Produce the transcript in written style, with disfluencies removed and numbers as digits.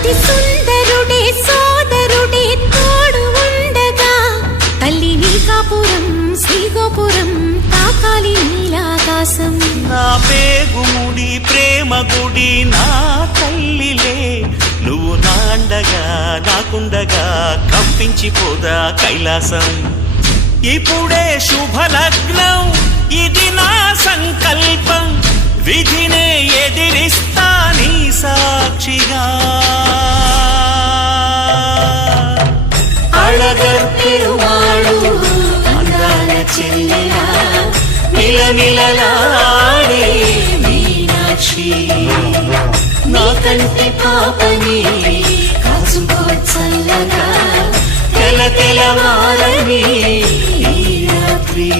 అతి సుందరుడే సోదరుడే తోడు ఉండగా తల్లి నీ కాపురం శ్రీగోపురం తాకాలి నీలాకాశం. నా పేగుముడి ప్రేమ గుడి నా తల్లిలే, నువ్వు నాండగా నాకుండగా కంపించిపోదా కైలాసం. ఇప్పుడే శుభలగ్నం ఇది నా సంకల్పం, విధినే ఎదిరిస్తా నీ సాక్షిగా. అళగర్ పెరుమాళు అందాల చెల్లెలా మిలమిలలాడే మీనాక్షి, నా కంటి పాపని కాచుకో చల్లగా తెల తెలవారని ఈ రాత్రి.